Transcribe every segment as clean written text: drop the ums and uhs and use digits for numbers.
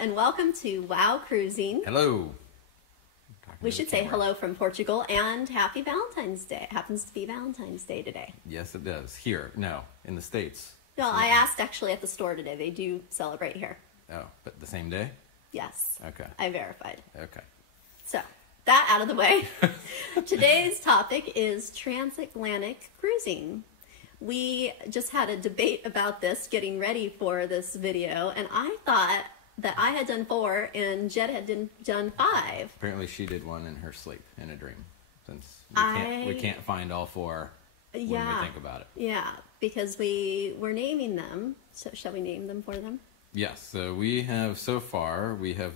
and welcome to Wow Cruising. Hello. We should say hello from Portugal and happy Valentine's Day. It happens to be Valentine's Day today. Yes, it does. Here, no, in the States. No, I asked actually at the store today. They do celebrate here. Oh, but the same day? Yes. Okay. I verified. Okay. So, that out of the way. Today's topic is transatlantic cruising. We just had a debate about this getting ready for this video, and I thought that I had done 4 and Jed had done 5. Apparently she did one in her sleep, in a dream, since we can't find all 4 when we think about it. Yeah, because we were naming them. So shall we name them for them? Yes, so we have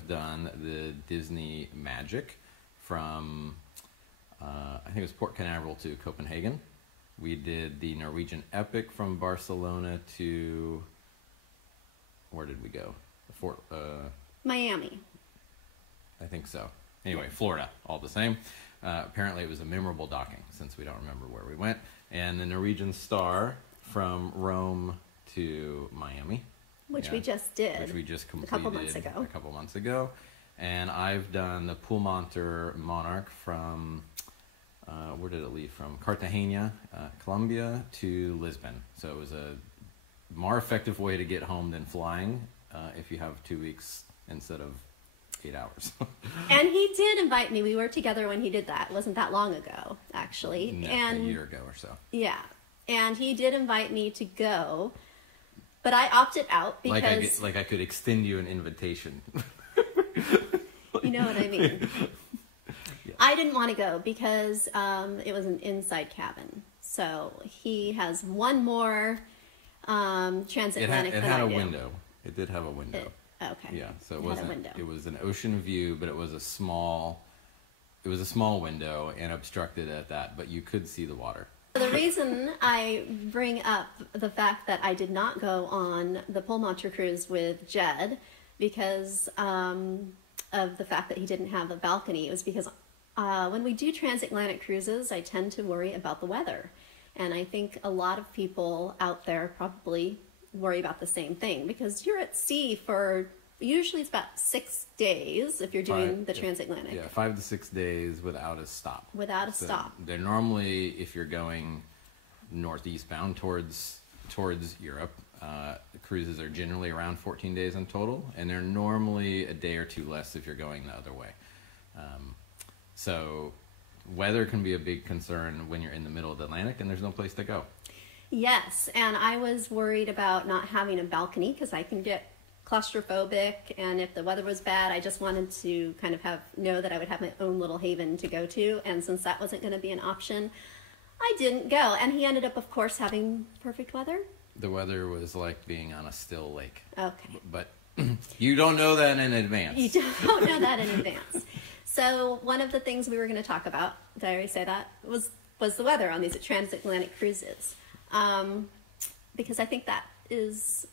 done the Disney Magic from, I think it was Port Canaveral to Copenhagen. We did the Norwegian Epic from Barcelona to, where did we go? Miami. I think so. Anyway, Florida, all the same. Apparently it was a memorable docking, since we don't remember where we went. And the Norwegian Star from Rome to Miami. Which we just did. Which we just completed a couple months ago. And I've done the Pullmantur Monarch from, where did it leave from? Cartagena, Colombia to Lisbon. So it was a more effective way to get home than flying if you have 2 weeks instead of 8 hours. And he did invite me. We were together when he did that. It wasn't that long ago, actually. No, and a year ago or so. Yeah. And he did invite me to go, but I opted out because... Like I could extend you an invitation. You know what I mean. Yeah. I didn't want to go because it was an inside cabin. So he has one more transatlantic It had a window. It did have a window. Okay. Yeah, so it wasn't. It was an ocean view, but it was a small window and obstructed at that. But you could see the water. The reason I bring up the fact that I did not go on the Pullmantur cruise with Jed because of the fact that he didn't have a balcony, it was because when we do transatlantic cruises, I tend to worry about the weather. And I think a lot of people out there probably worry about the same thing because you're at sea for usually it's about 6 days if you're doing the transatlantic. Yeah, 5 to 6 days without a stop. Without a stop. They're normally, if you're going northeastbound towards Europe, cruises are generally around 14 days in total, and they're normally a day or two less if you're going the other way. So weather can be a big concern when you're in the middle of the Atlantic and there's no place to go. Yes, and I was worried about not having a balcony because I can get claustrophobic, and if the weather was bad, I just wanted to kind of know that I would have my own little haven to go to, and since that wasn't going to be an option, I didn't go. And he ended up, of course, having perfect weather. The weather was like being on a still lake. Okay. But you don't know that in advance. You don't know that in advance. So one of the things we were going to talk about, did I already say that, was the weather on these transatlantic cruises. Because I think that is...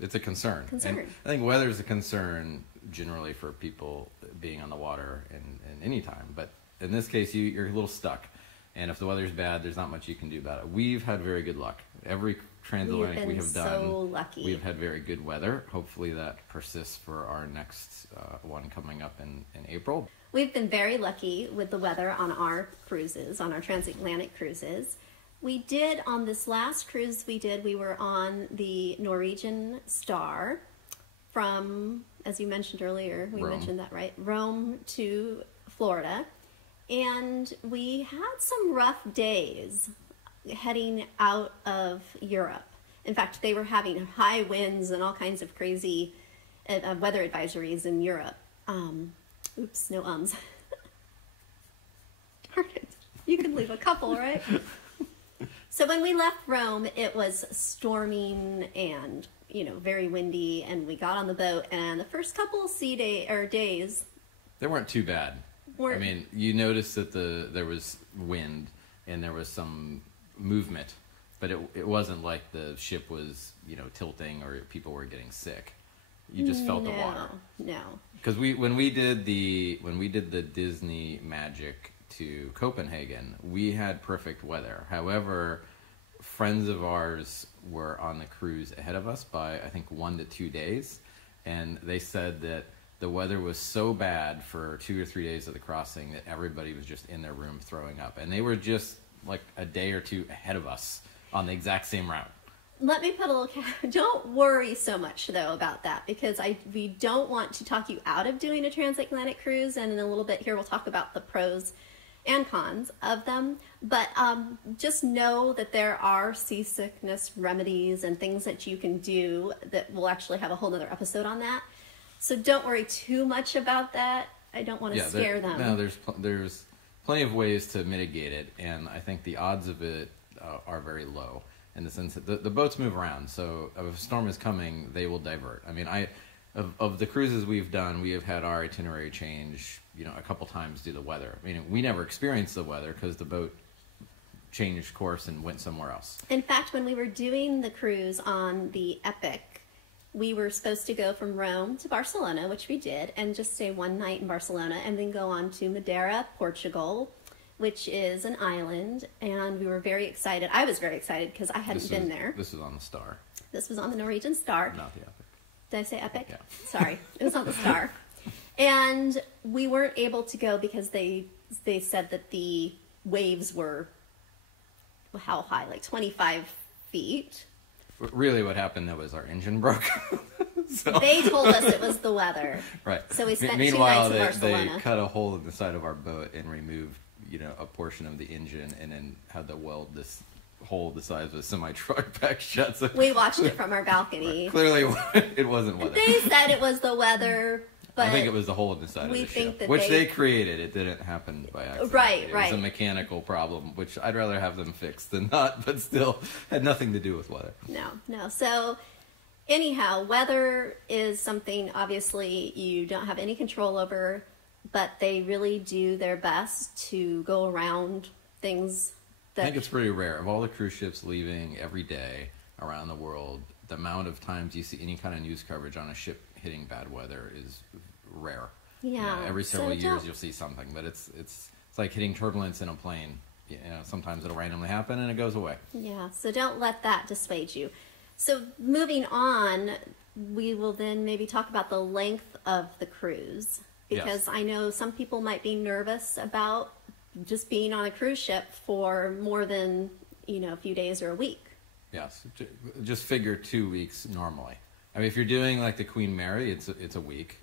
It's a concern. And I think weather is a concern generally for people being on the water in any time. But in this case, you're a little stuck. And if the weather's bad, there's not much you can do about it. We've had very good luck. Every transatlantic we have done, so lucky. We've had very good weather. Hopefully that persists for our next one coming up in April. We've been very lucky with the weather on our cruises, on our transatlantic cruises. We did, on this last cruise we were on the Norwegian Star from, as you mentioned earlier, mentioned that, right? Rome to Florida. And we had some rough days heading out of Europe. In fact, they were having high winds and all kinds of crazy weather advisories in Europe. Oops, no ums. Darn it. You can leave a couple, right? So when we left Rome, it was storming and, very windy, and we got on the boat, and the first couple of days... They weren't too bad. I mean, you noticed that there was wind, and there was some movement, but it wasn't like the ship was, tilting or people were getting sick. You just felt the water. No. Because when we did the Disney Magic to Copenhagen, we had perfect weather. However, friends of ours were on the cruise ahead of us by I think 1 to 2 days, and they said that the weather was so bad for 2 or 3 days of the crossing that everybody was just in their room throwing up, and they were just like a day or two ahead of us on the exact same route. Let me put a little don't worry so much though about that, because we don't want to talk you out of doing a transatlantic cruise, and in a little bit here we'll talk about the pros and cons of them. But just know that there are seasickness remedies and things that you can do that we'll actually have a whole other episode on that. So don't worry too much about that. I don't want to scare them. No, there's plenty of ways to mitigate it, and I think the odds of it are very low in the sense that the boats move around. So if a storm is coming, they will divert. I mean, of the cruises we've done, we have had our itinerary change, a couple times due to the weather. I mean, we never experienced the weather because the boat changed course and went somewhere else. In fact, when we were doing the cruise on the Epic, we were supposed to go from Rome to Barcelona, which we did, and just stay one night in Barcelona, and then go on to Madeira, Portugal, which is an island, and we were very excited. I was very excited because I hadn't been there. This was on the Star. This was on the Norwegian Star. Not the Epic. Did I say Epic? Yeah. Sorry. It was on the Star. And we weren't able to go because they said that the waves were, how high? Like 25 feet. Really what happened though was our engine broke. So. They told us it was the weather. Right. So we spent 2 Meanwhile, nights in Barcelona. they cut a hole in the side of our boat and removed, a portion of the engine, and then had to weld this hole the size of a semi-truck back shut. So we watched it from our balcony. Clearly, it wasn't weather. They said it was the weather, but I think it was the hole in the side of the ship, that which they created. It didn't happen by accident. Right, It was a mechanical problem, which I'd rather have them fixed than not, but still had nothing to do with weather. No. So anyhow, weather is something obviously you don't have any control over, but they really do their best to go around things that... I think it's pretty rare. Of all the cruise ships leaving every day around the world, the amount of times you see any kind of news coverage on a ship hitting bad weather is rare. Yeah. Every several years you'll see something, but it's like hitting turbulence in a plane. Sometimes it'll randomly happen and it goes away. Yeah, so don't let that dissuade you. So moving on, we will then maybe talk about the length of the cruise, because yes. I know some people might be nervous about just being on a cruise ship for more than, a few days or a week. Yes, just figure 2 weeks normally. I mean, if you're doing like the Queen Mary, it's a week.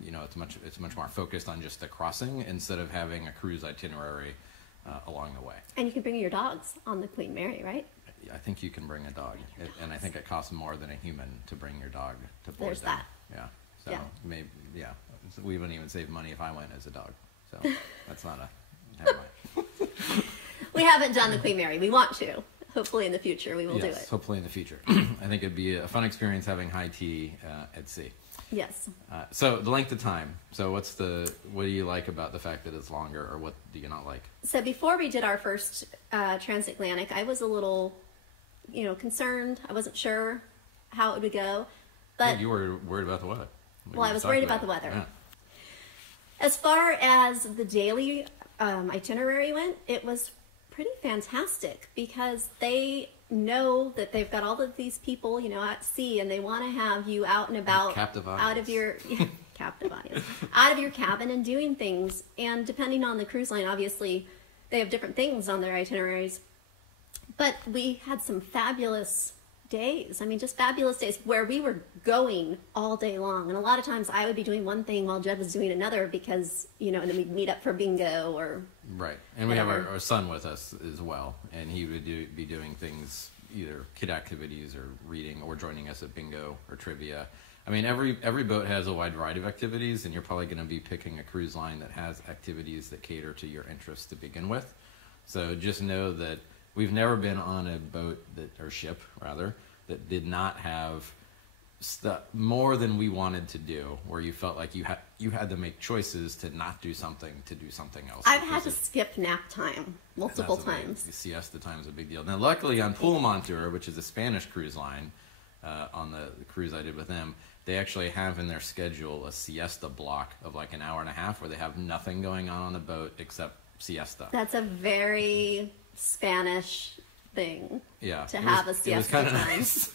It's much more focused on just the crossing instead of having a cruise itinerary along the way. And you can bring your dogs on the Queen Mary, right? I think you can bring a dog, and I think it costs more than a human to bring your dog to board. There's them. that. Yeah. So maybe we wouldn't even save money if I went as a dog. So that's not a. Never mind. We haven't done the Queen Mary. We want to. Hopefully in the future we will do it. Hopefully in the future. I think it'd be a fun experience having high tea at sea. Yes. So the length of time. So what do you like about the fact that it's longer, or what do you not like? So before we did our first transatlantic, I was a little, concerned. I wasn't sure how it would go. But you were worried about the weather. I was worried about the weather. Yeah. As far as the daily itinerary went, it was pretty fantastic, because they know that they've got all of these people, at sea, and they want to have you out and about, out of your captive audience, out of your cabin and doing things. And depending on the cruise line, obviously they have different things on their itineraries, but we had some fabulous days. I mean, just fabulous days where we were going all day long. And a lot of times I would be doing one thing while Jed was doing another, because, and then we'd meet up for bingo or... Right. And whatever. We have our son with us as well. And he would be doing things, either kid activities or reading, or joining us at bingo or trivia. I mean, every boat has a wide variety of activities, and you're probably going to be picking a cruise line that has activities that cater to your interests to begin with. So just know that we've never been on a boat or ship rather, that did not have stuff more than we wanted to do, where you felt like you had to make choices to not do something to do something else. I've had to skip nap time multiple times. The siesta time is a big deal. Now, luckily on Pullmantur, which is a Spanish cruise line, on the cruise I did with them, they actually have in their schedule a siesta block of like an hour and a half where they have nothing going on the boat except siesta. That's a very Spanish thing. Yeah, to have a siesta it was kind of time. nice.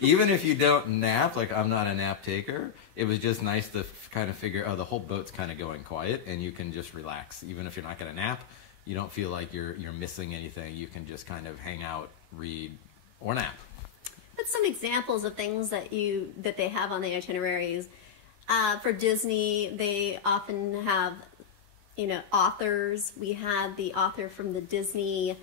Even if you don't nap, like I'm not a nap taker, it was just nice to kind of figure, oh, the whole boat's kind of going quiet, and you can just relax. Even if you're not going to nap, you don't feel like you're missing anything. You can just kind of hang out, read, or nap. That's some examples of things that they have on the itineraries. For Disney, they often have, authors. We had the author from the Disney,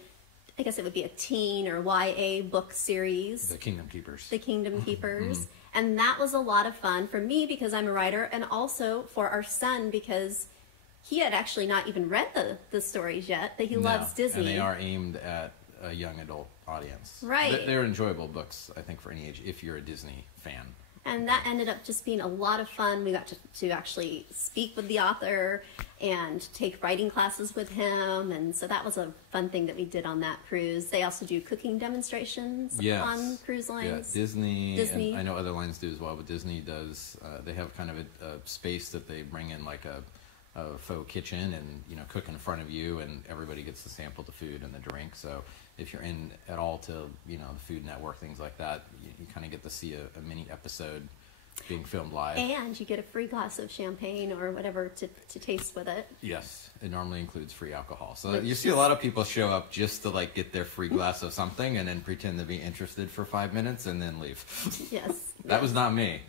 I guess it would be a teen or YA book series. The Kingdom Keepers. The Kingdom Keepers. And that was a lot of fun for me because I'm a writer, and also for our son because he had actually not even read the stories yet, but he loves Disney. And they are aimed at a young adult audience. Right. They're enjoyable books, I think, for any age, if you're a Disney fan. And that ended up just being a lot of fun. We got to actually speak with the author and take writing classes with him. And so that was a fun thing that we did on that cruise. They also do cooking demonstrations on cruise lines. Yeah, Disney. And I know other lines do as well, but Disney does. They have kind of a space that they bring in like a faux kitchen and, cook in front of you, and everybody gets to sample the food and the drink. So if you're in at all to, the Food Network, things like that, you kind of get to see a mini episode being filmed live. And you get a free glass of champagne or whatever to taste with it. Yes, it normally includes free alcohol. So you see a lot of people show up just to get their free glass of something and then pretend to be interested for 5 minutes and then leave. Yes. That was not me.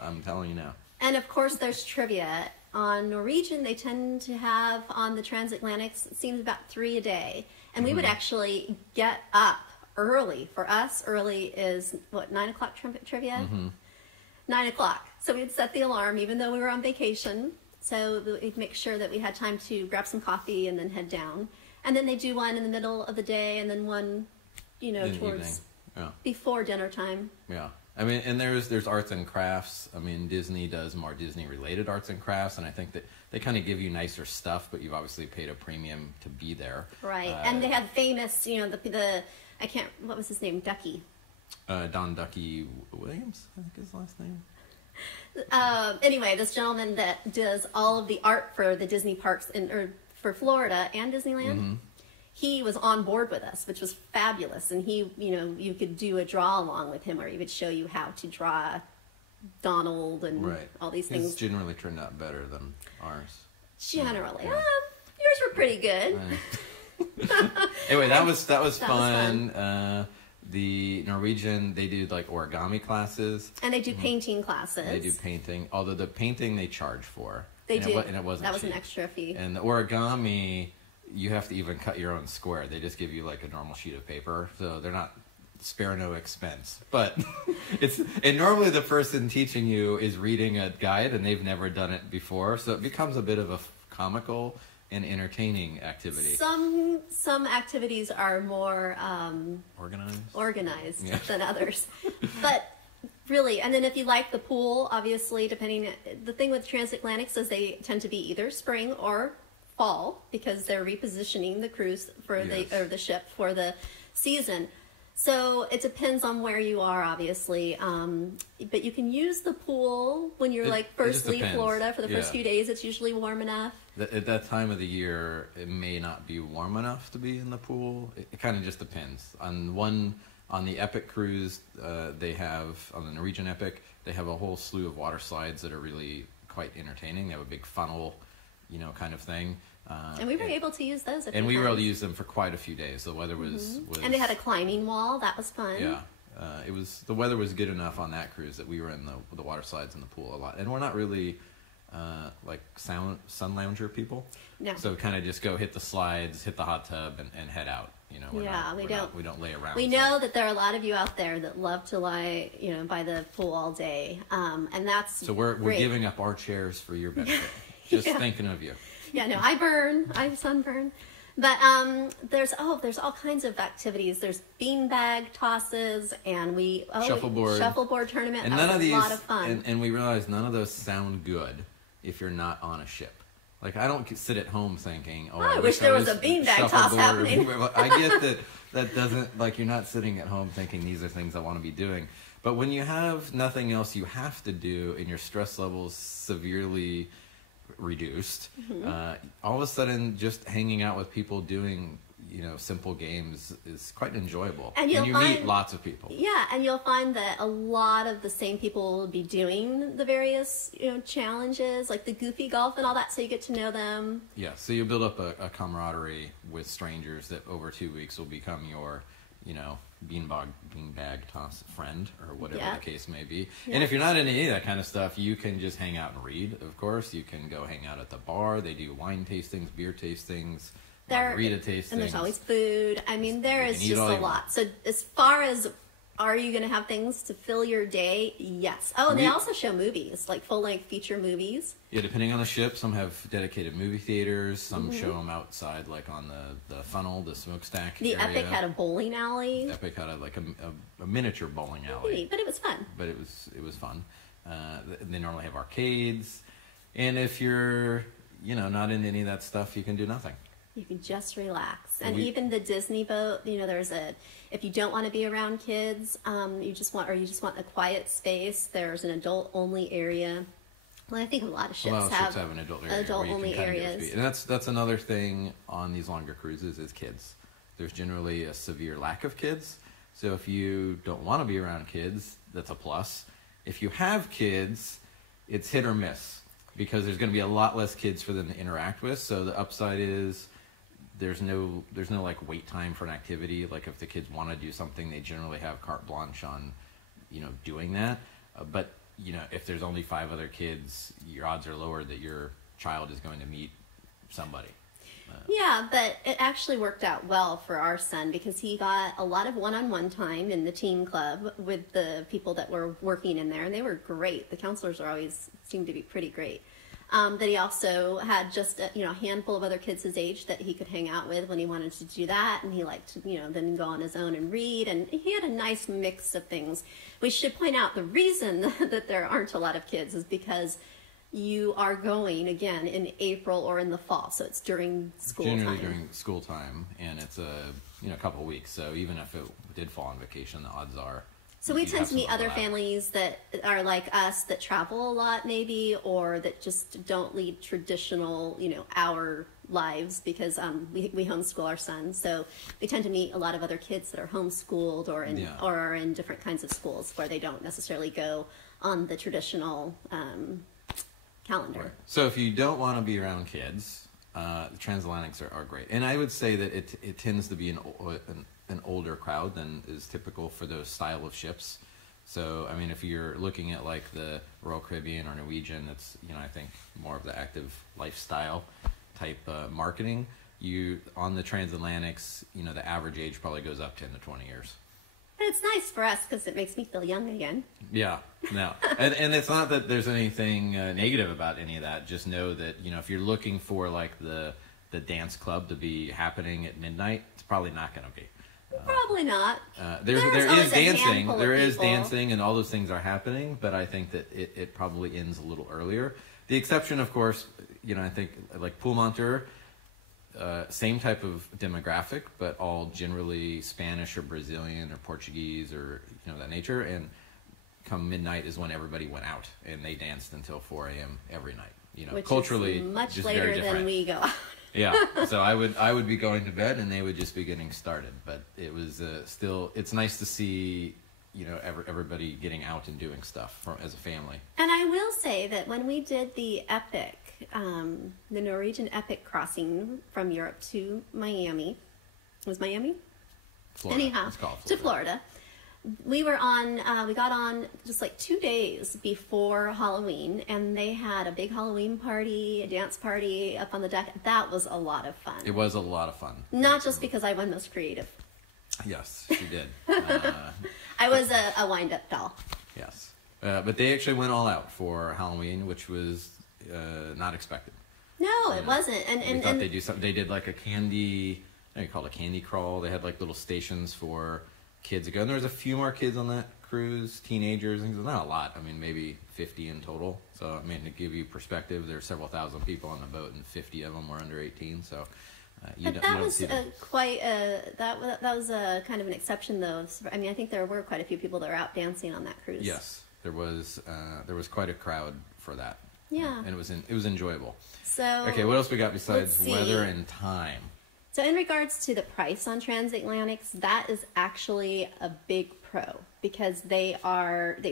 I'm telling you now. And of course there's trivia. On Norwegian, they tend to have on the Transatlantic, it seems about 3 a day. And we would actually get up early. For us, early is, 9 o'clock trivia? 9 o'clock. So we'd set the alarm even though we were on vacation. So we'd make sure that we had time to grab some coffee and then head down. And then they do one in the middle of the day and then one, towards before dinner time. Yeah. I mean, and there's arts and crafts. I mean, Disney does more Disney-related arts and crafts, and I think that they kind of give you nicer stuff, but you've obviously paid a premium to be there. Right, and they had famous, what was his name, Ducky? Don Ducky Williams, I think is his last name. Anyway, this gentleman that does all of the art for the Disney parks for Florida and Disneyland. He was on board with us, which was fabulous. And he, you could do a draw along with him where he would show you how to draw Donald and all these things. His generally turned out better than ours. Generally. Yours were pretty good. Anyway, that was fun. The Norwegian, they do origami classes. And they do painting classes. They do painting, although the painting they charge for. They do. And it wasn't That was cheap. an extra fee. And the origami, you have to even cut your own square. They just give you a normal sheet of paper, so they're not spare no expense. But and normally the person teaching you is reading a guide and they've never done it before, so it becomes a bit of a comical and entertaining activity. Some activities are more organized than others, but really, and then if you like the pool, obviously, the thing with Transatlantic is they tend to be either spring or fall because they're repositioning the cruise for the ship for the season. So it depends on where you are, obviously. But you can use the pool when you're first leave Florida for the first few days. It's usually warm enough. At that time of the year, it may not be warm enough to be in the pool. It kind of just depends. On the Epic cruise, they have, on the Norwegian Epic, they have a whole slew of water slides that are really quite entertaining. They have a big funnel, kind of thing. And we were able to use those. And we were able to use them for quite a few days. The weather was and they had a climbing wall. That was fun. Yeah, the weather was good enough on that cruise that we were in the water slides in the pool a lot. And we're not really sun lounger people. No. So kind of just go hit the slides, hit the hot tub, and head out. We don't lay around. We know that there are a lot of you out there that love to lie, by the pool all day, and that's so we're giving up our chairs for your benefit. Just thinking of you. Yeah, no, I sunburn. But there's all kinds of activities. There's beanbag tosses, and shuffleboard tournament. And that none was of these, a lot of fun. And we realized none of those sound good if you're not on a ship. I don't sit at home thinking, I wish there was a beanbag toss happening. I get that doesn't, you're not sitting at home thinking these are things I want to be doing. But when you have nothing else you have to do and your stress levels severely reduced, all of a sudden just hanging out with people doing simple games is quite enjoyable. And you meet lots of people. Yeah, and you'll find that a lot of the same people will be doing the various challenges, like the goofy golf and all that, so you get to know them. Yeah, so you build up a camaraderie with strangers that over 2 weeks will become your beanbag toss friend, or whatever the case may be. Yeah. And if you're not into any of that kind of stuff, you can just hang out and read, of course. You can go hang out at the bar. They do wine tastings, beer tastings, margarita tastings. And there's always food. I mean, there is just a lot. So as far as, are you going to have things to fill your day? Yes. Oh, and they also show movies, like full-length feature movies. Yeah, depending on the ship. Some have dedicated movie theaters. Some show them outside, like on the funnel, the smokestack area. Epic had a bowling alley. Epic had a miniature bowling alley. But it was fun. But it was fun. They normally have arcades. And if you're, not into any of that stuff, you can do nothing. You can just relax. And even the Disney boat, if you don't want to be around kids, you just want a quiet space, there's an adult-only area. Well, I think a lot of ships have an adult-only areas. And that's another thing on these longer cruises is kids. There's generally a severe lack of kids. So if you don't want to be around kids, that's a plus. If you have kids, it's hit or miss, because there's going to be a lot less kids for them to interact with. So the upside is there's no like wait time for an activity. Like if the kids want to do something, they generally have carte blanche on, doing that. But if there's only 5 other kids, your odds are lower that your child is going to meet somebody. Yeah, but it actually worked out well for our son, because he got a lot of one-on-one time in the teen club with the people that were working in there, and they were great. The counselors seemed to be pretty great. That he also had just a handful of other kids his age that he could hang out with when he wanted to do that, and he liked to then go on his own and read, and he had a nice mix of things. We should point out the reason that there aren't a lot of kids is because you are going again in April or in the fall, so it's during school time. Generally during school time, and it's a couple of weeks. So even if it did fall on vacation, the odds are. So we tend to meet other families that are like us, that travel a lot maybe, or that just don't lead traditional, our lives, because we homeschool our son. So we tend to meet a lot of other kids that are homeschooled or are in different kinds of schools where they don't necessarily go on the traditional calendar. Right. So if you don't want to be around kids, the Transatlantics are great. And I would say that it tends to be an older crowd than is typical for those style of ships. So, I mean, if you're looking at like the Royal Caribbean or Norwegian, it's, I think more of the active lifestyle type marketing. On the Transatlantics, the average age probably goes up 10 to 20 years. And it's nice for us because it makes me feel young again. Yeah, no. and it's not that there's anything negative about any of that. Just know that, if you're looking for like the dance club to be happening at midnight, it's probably not going to be. Probably not. There is dancing. There is dancing, and all those things are happening. But I think that it probably ends a little earlier. The exception, of course, I think like Pool Monter, same type of demographic, but all generally Spanish or Brazilian or Portuguese or that nature. And come midnight is when everybody went out and they danced until 4 a.m. every night. Which culturally, is much just later very different. than we go out. Yeah, so I would be going to bed and they would just be getting started. But it was still, it's nice to see, everybody getting out and doing stuff as a family. And I will say that when we did the Epic, the Norwegian Epic crossing from Europe to Miami, was Miami? Florida. Anyhow, it's called Florida. To Florida. We got on just like 2 days before Halloween, and they had a big Halloween party, a dance party up on the deck. That was a lot of fun. It was a lot of fun. Not just because I won most creative. Yes, she did. I was a wind-up doll. Yes. But they actually went all out for Halloween, which was not expected. No, it wasn't. And we thought they'd do something. They did like a candy, I think called a candy crawl. They had like little stations for kids to go. And there was a few more kids on that cruise, teenagers. Not a lot. I mean, maybe 50 in total. So, I mean, to give you perspective, there's several thousand people on the boat, and 50 of them were under 18. So, that was kind of an exception, though. I mean, I think there were quite a few people that were out dancing on that cruise. Yes, there was quite a crowd for that. Yeah, and it was enjoyable. So okay, what else we got besides weather and time? So in regards to the price on transatlantics, that is actually a big pro because they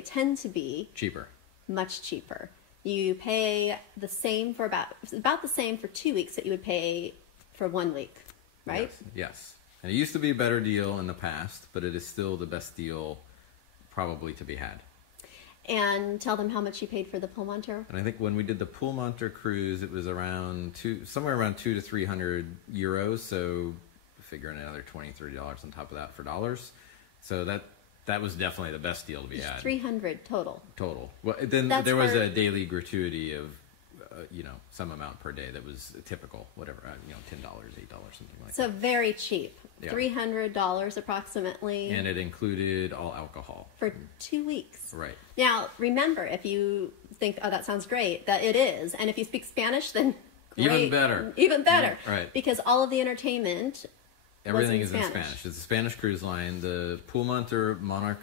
tend to be cheaper, much cheaper. You pay the same for about the same for 2 weeks that you would pay for 1 week, right? Yes. And it used to be a better deal in the past, but it is still the best deal probably to be had. And tell them how much you paid for the Pullmantur. And I think when we did the Pullmantur cruise, it was somewhere around 200 to 300 euros. So figure another $20, $30 on top of that for dollars. So that was definitely the best deal to be had. 300 total. Total. Well, then there was a daily gratuity of, some amount per day that was typical, whatever, $10, $8, something like that. So very cheap. Yeah. $300 approximately. And it included all alcohol. For 2 weeks. Right. Now, remember, if you think, oh, that sounds great, that it is. And if you speak Spanish, then great. Even better. Even better. Yeah, right. Because all of the entertainment Everything was is in Spanish. It's a Spanish cruise line. The Pullmantur Monarch,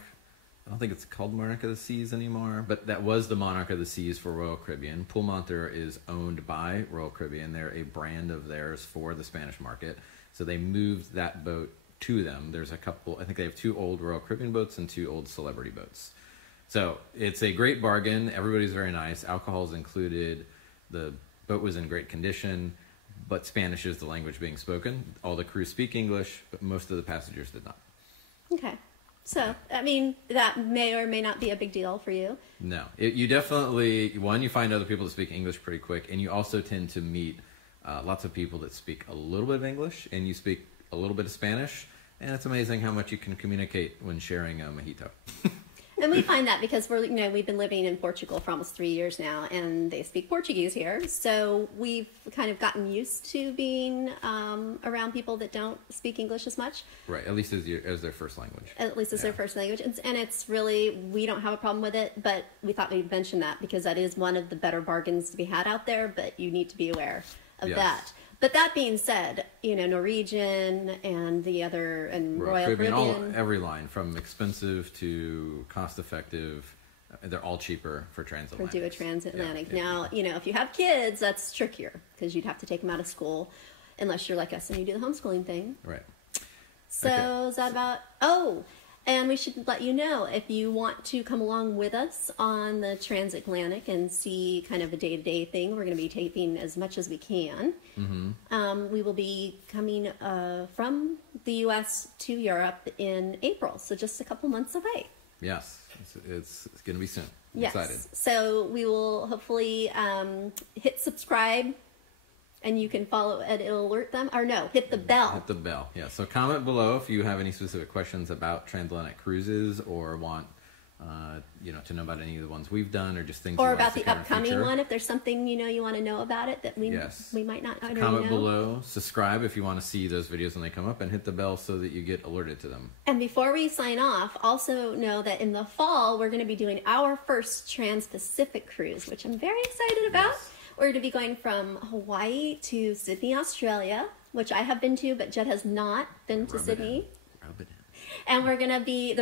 I don't think it's called Monarch of the Seas anymore, but that was the Monarch of the Seas for Royal Caribbean. Pullmantur is owned by Royal Caribbean. They're a brand of theirs for the Spanish market. So they moved that boat to them. There's a couple, I think they have 2 old Royal Caribbean boats and 2 old Celebrity boats. So it's a great bargain. Everybody's very nice. Alcohol is included. The boat was in great condition, but Spanish is the language being spoken. All the crew speak English, but most of the passengers did not. Okay. So, I mean, that may or may not be a big deal for you. No. You definitely, you find other people that speak English pretty quick, and you also tend to meet lots of people that speak a little bit of English, and you speak a little bit of Spanish, and it's amazing how much you can communicate when sharing a mojito. And we find that because we've been living in Portugal for almost 3 years now, and they speak Portuguese here. So we've kind of gotten used to being around people that don't speak English as much. Right, at least as their first language. At least as their first language. And it's really, we don't have a problem with it, but we thought we'd mention that because that is one of the better bargains to be had out there, but you need to be aware of that. But that being said, Norwegian and the other, and Royal Caribbean. Every line, from expensive to cost-effective, they're all cheaper for transatlantic. For do a transatlantic. Now, if you have kids, that's trickier because you'd have to take them out of school unless you're like us and you do the homeschooling thing. Right. So is that about... Oh, and we should let you know, if you want to come along with us on the transatlantic and see kind of a day-to-day thing, we're going to be taping as much as we can. Mm-hmm. We will be coming from the U.S. to Europe in April, so just a couple months away. Yes, it's going to be soon. Yes. Excited. So we will hopefully hit subscribe, and you can follow it. It'll alert them. Or no, hit the bell. Hit the bell, yeah. So comment below if you have any specific questions about transatlantic cruises or want to know about any of the ones we've done or just things or you about want us the to upcoming one. If there's something you want to know about it that we might not already know. Comment below, subscribe if you want to see those videos when they come up, and hit the bell so that you get alerted to them. And before we sign off, also know that in the fall we're going to be doing our first Trans-Pacific cruise, which I'm very excited about. Yes. We're going to be going from Hawaii to Sydney, Australia, which I have been to, but Jed has not been to Sydney. Rub it in. And there are going to be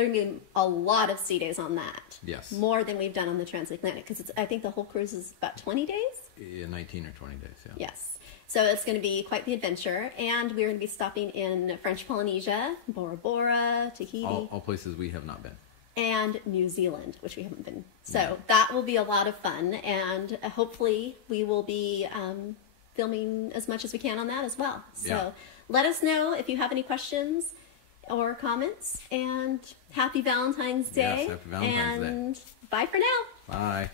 a lot of sea days on that. Yes. More than we've done on the Transatlantic, because I think the whole cruise is about 20 days? Yeah, 19 or 20 days, yeah. Yes. So it's going to be quite the adventure. And we're going to be stopping in French Polynesia, Bora Bora, Tahiti. All places we have not been. And New Zealand, which we haven't been. So that will be a lot of fun, and hopefully we will be filming as much as we can on that as well. So let us know if you have any questions or comments, and happy Valentine's Day. Yes, happy Valentine's Day. And bye for now. Bye.